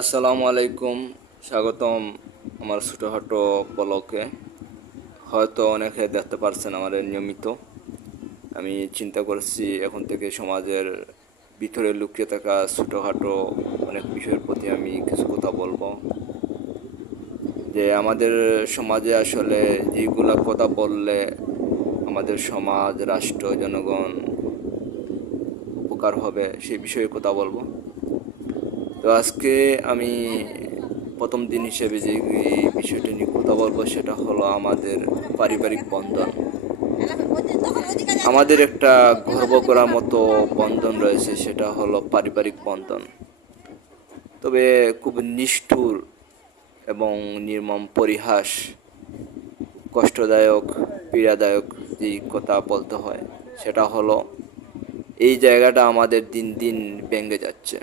আসসালামু আলাইকুম, স্বাগতম আমার ছোটোখাটো ব্লগে। হয়তো অনেকে দেখতে পারছেন আমাদের নিয়মিত। আমি চিন্তা করছি এখন থেকে সমাজের ভিতরে লুকিয়ে থাকা ছোটোখাটো অনেক বিষয়ের প্রতি আমি কিছু কথা বলবো। যে আমাদের সমাজে আসলে যেগুলা কথা বললে আমাদের সমাজ, রাষ্ট্র, জনগণ উপকার হবে সেই বিষয়ে কথা বলবো। তো আজকে আমি প্রথম দিন হিসেবে যে বিষয়টা নিয়ে কথা বলবো সেটা হলো আমাদের পারিবারিক বন্ধন। আমাদের একটা গর্ব করার মতো বন্ধন রয়েছে, সেটা হলো পারিবারিক বন্ধন। তবে খুব নিষ্ঠুর এবং নির্মম পরিহাস, কষ্টদায়ক, পীড়াদায়ক যে কথা বলতে হয় সেটা হলো এই জায়গাটা আমাদের দিন দিন ভেঙে যাচ্ছে।